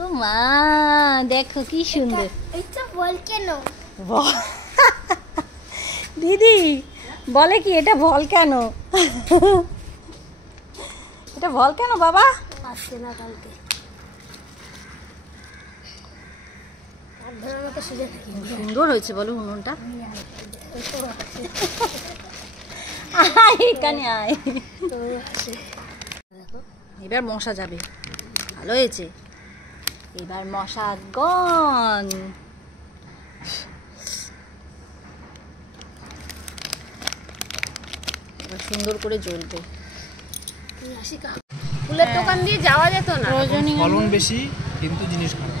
ও মা দেখো কি সুন্দর। এটা ভলক্যানো। দিদি বলে কি এটা ভলক্যানো? এটা ভলক্যানো বাবা? আসছে না কালকে। সুন্দর হয়েছে বলো উনুনটা। এখানে আয়। এবার মশা যাবে, ভালো হয়েছে। এবার মশা গন। এবার সুন্দর করে জ্বলবে। ফুলের দোকান দিয়ে যাওয়া যেত না। ফলন বেশি কিন্তু জিনিস খারাপ।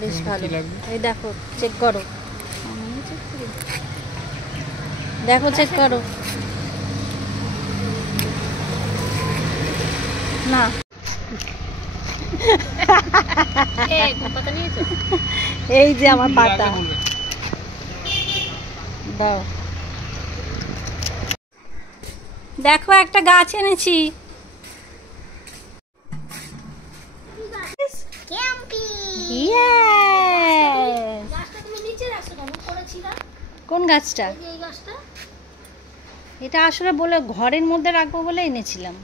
বেশ ভালো। এই দেখো চেক করো, দেখো চেক করো না। এই যে আমার পাতা দাও। দেখো একটা গাছ এনেছি। কোন গাছটা? এটা আসলে বলে ঘরের মধ্যে রাখবো বলে এনেছিলাম।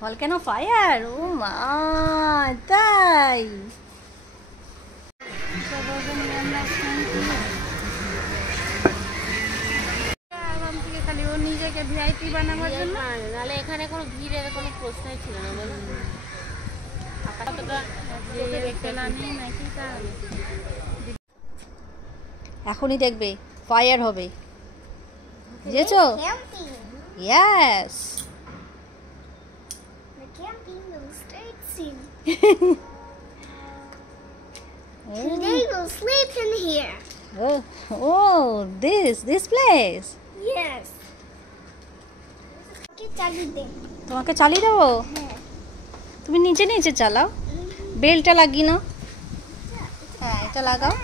ভলক্যানো ফায়ার, ও মা তাই? খালি ও নিজেকে ভিআইপি বানাবার জন্য, নাহলে এখানে কোনো ভিড়ের কোনো প্রশ্নই ছিল না। এখনই দেখবে ফায়ার হবে, বুঝেছো? Yes. Today we'll sleep in here. Oh, this place. Yes. তোমাকে চালিয়ে দেবো? তুমি নিচে নিচে চালাও, বেলটা লাগিয়ে নাও। হ্যাঁ এটা লাগাও।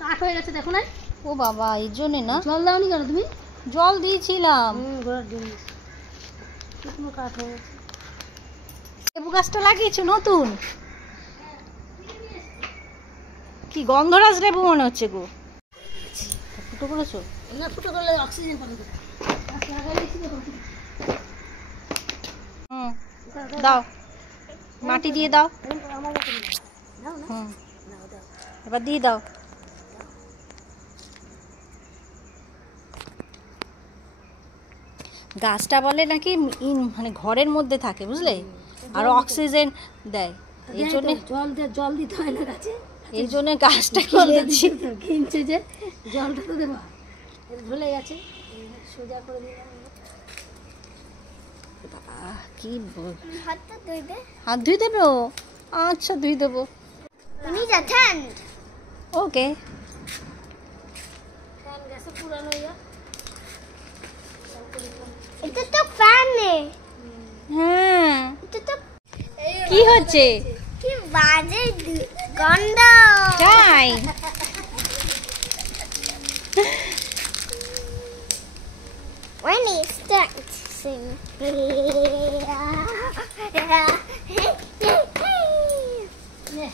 কাঠ হয়ে গেছে দেখো না। ও বাবা এই জন্যে না? জল দাওনি কেন তুমি? জল দিয়েছিলাম। কাঠ হয়ে গেছে। লেবু গাছটা লাগিয়েছো নতুন? কি গন্ধরাজ লেবু মনে হচ্ছে গো। ফুটো করেছো? না ফুটো করলে অক্সিজেন পাবে। দাও মাটি দিয়ে দাও। এবার দিয়ে দাও। গাছটা বলে নাকি মানে ঘরের মধ্যে থাকে বুঝলে, আর অক্সিজেন দেয়। এই জন্য জল দিতে হয় না গাছে, এই জন্য গাছটা কিনেছি। কিনছে যে জলটা তো দেবা, ভুলে গেছে। সোজা করে দিলাম। কি হাতটা ধুই দে। হাত ধুই দেবো? আচ্ছা ধুই দেবো। ওকে। ফ্যান গেছে পুরানো ইয়া। এটা তো ফ্যান নেই। হ্যাঁ এটা তো কি হচ্ছে? কি বাজে গন্ধ। তাই? When it starts to sing.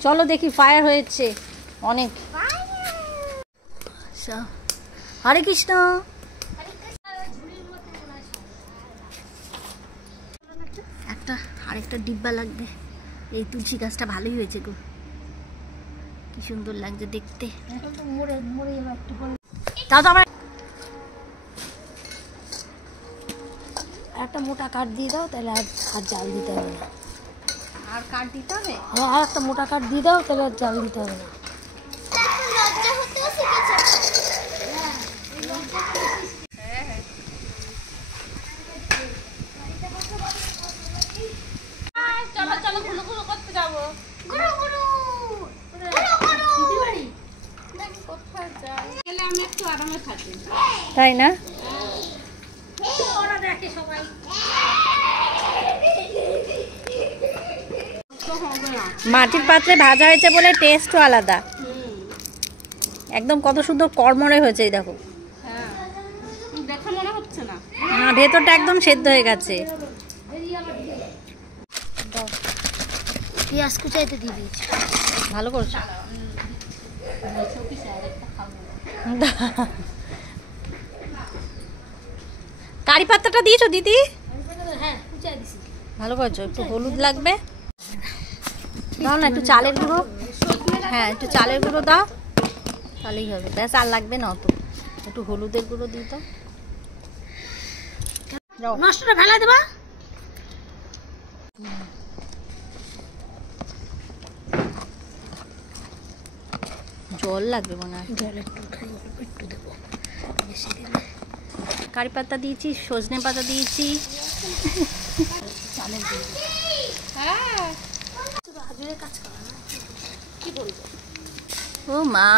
চলো দেখি ফায়ার হয়েছে অনেক। হরে কৃষ্ণ। একটা আরেকটা ডিব্বা লাগবে। এই তুলসী গাছটা ভালোই হয়েছে গো, কি সুন্দর লাগছে দেখতে। তাও তো আমার একটা মোটা কাঠ দিয়ে দাও, তাহলে আর জাল দিতে হবে না। আর কাঠ দিতে হবে? হ্যাঁ আর একটা মোটা কাঠ দিয়ে দাও, তাহলে আর জাল দিতে হবে না। চলো চলো ঘুরু ঘুরু করতে যাবো। আমি একটু আরামে থাকি, তাই না? মাটির পাত্রে ভাজা হয়েছে বলে টেস্টও আলাদা। একদম কত সুন্দর কড়মড়ে হয়েছে, এই দেখো। দেখা মনে হচ্ছে না। না, ভেতরটা একদম সেদ্ধ হয়ে গেছে। পেঁয়াজ কুচাইতে দিয়ে দিয়েছি। ভালো করছো। কারি পাতাটা দিয়েছো দিদি? হ্যাঁ কুচাই দিছি। ভালো করছো। একটু হলুদ লাগবে, দাও না একটু চালের গুঁড়ো। হ্যাঁ, একটু চালের গুঁড়ো দাও, তাহলেই হবে। ব্যাস, আর লাগবে না অত। একটু হলুদের গুঁড়ো দিই তো। নষ্টটা ফেলা দেবা। জল লাগবে মনে হয়। জল একটু খালি অল্প একটু দেবো, বেশি দিলে। কারি পাতা দিয়েছি, সজনে পাতা দিয়েছি। চালের গুঁড়ো। হ্যাঁ হাজুরের কাজ করা না, কি বলবো। ও মা,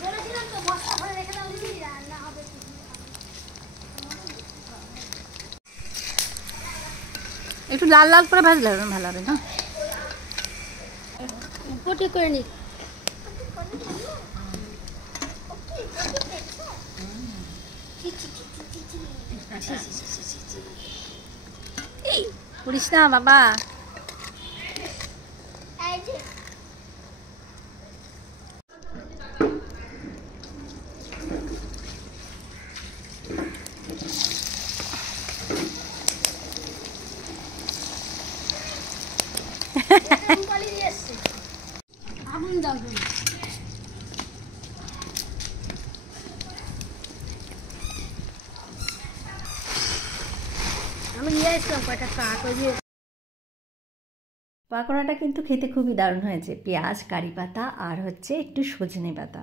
বলেছিলাম তো বস্তা ভরে রেখে দাও দিদি, রান্না হবে। একটু লাল লাল করে ভাজলে হবে, ভালো হবে না? পটি করে নি। করিস না বাবা। আগুন দাও। আমি নিয়ে আসলাম কয়টা কাঠ, ওই যে পাকোড়াটা কিন্তু খেতে খুবই দারুণ হয়েছে। পেঁয়াজ, কারি পাতা আর হচ্ছে একটু সজনে পাতা।